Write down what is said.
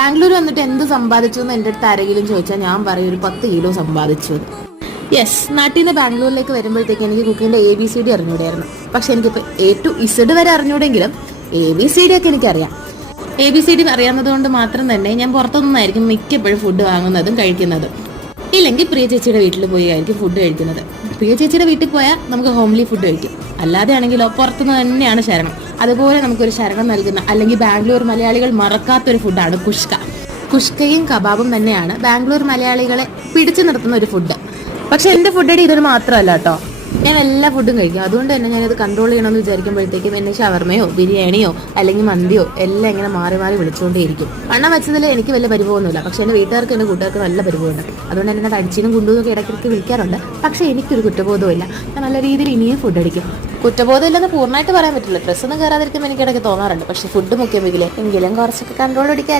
ബാംഗ്ലൂർ വന്നിട്ട് എന്ത് സമ്പാദിച്ചു എന്ന് എൻ്റെ അടുത്ത് ആരെങ്കിലും ചോദിച്ചാൽ ഞാൻ പറയും ഒരു 10 കിലോ സമ്പാദിച്ചു. യെസ്, നാട്ടിൽ നിന്ന് ബാംഗ്ലൂരിലേക്ക് വരുമ്പോഴത്തേക്ക് എനിക്ക് കുക്കിങ്ങിൻ്റെ ABCD അറിഞ്ഞൂടായിരുന്നു. പക്ഷെ എനിക്കിപ്പോൾ A to Z വരെ അറിഞ്ഞൂടെങ്കിലും ABCD ഒക്കെ എനിക്കറിയാം. ABCD അറിയാവുന്നത് കൊണ്ട് മാത്രം തന്നെ ഞാൻ പുറത്തുനിന്നായിരിക്കും മിക്കപ്പോഴും ഫുഡ് വാങ്ങുന്നതും കഴിക്കുന്നതും. ഇല്ലെങ്കിൽ പ്രിയ ചേച്ചിയുടെ വീട്ടിൽ പോയി ആയിരിക്കും ഫുഡ് കഴിക്കുന്നത്. പ്രിയ ചേച്ചിയുടെ വീട്ടിൽ പോയാൽ നമുക്ക് ഹോംലി ഫുഡ് കഴിക്കും. അല്ലാതെ ആണെങ്കിലോ പുറത്തുനിന്ന് തന്നെയാണ് ശരണം. അതുപോലെ നമുക്കൊരു ശരണം നൽകുന്ന അല്ലെങ്കിൽ ബാംഗ്ലൂർ മലയാളികൾ മറക്കാത്തൊരു ഫുഡാണ് കുഷ്ക. കുഷ്കയും കബാബും തന്നെയാണ് ബാംഗ്ലൂർ മലയാളികളെ പിടിച്ചു നിർത്തുന്ന ഒരു ഫുഡ്. പക്ഷെ എൻ്റെ ഫുഡടി ഇതൊരു മാത്രമല്ല കേട്ടോ, ഞാൻ എല്ലാ ഫുഡും കഴിക്കും. അതുകൊണ്ട് തന്നെ ഞാനത് കൺട്രോൾ ചെയ്യണമെന്ന് വിചാരിക്കുമ്പോഴത്തേക്കും എന്നെ ഷവർമയോ ബിരിയാണിയോ അല്ലെങ്കിൽ മന്തിയോ എല്ലാം ഇങ്ങനെ മാറി മാറി വിളിച്ചുകൊണ്ടേയിരിക്കും. വണ്ണം വെച്ചതിൽ എനിക്ക് വലിയ പരിഭവമൊന്നുമില്ല, പക്ഷെ എൻ്റെ വീട്ടുകാർക്ക് എൻ്റെ കൂട്ടുകാർക്ക് നല്ല പരിഭവമുണ്ട്. അതുകൊണ്ട് എന്നെ അടിച്ചിനും കുണ്ടുമൊക്കെ ഇടയ്ക്കിടയ്ക്ക് വിളിക്കാറുണ്ട്. പക്ഷേ എനിക്കൊരു കുറ്റബോധമില്ല, ഞാൻ നല്ല രീതിയിൽ ഇനിയും ഫുഡ് അടിക്കും. കുറ്റബോധം ഇല്ലെന്ന് പൂർണ്ണമായിട്ട് പറയാൻ പറ്റില്ല, ഡ്രസ്സൊന്നും കയറാതിരിക്കുമ്പോൾ എനിക്കിടയ്ക്ക് തോന്നാറുണ്ട്. പക്ഷെ ഫുഡ് മുഖ്യം ഇതിലെ എങ്കിലും കുറച്ചൊക്കെ കൺട്രോൾ പിടിക്കാല്ലേ.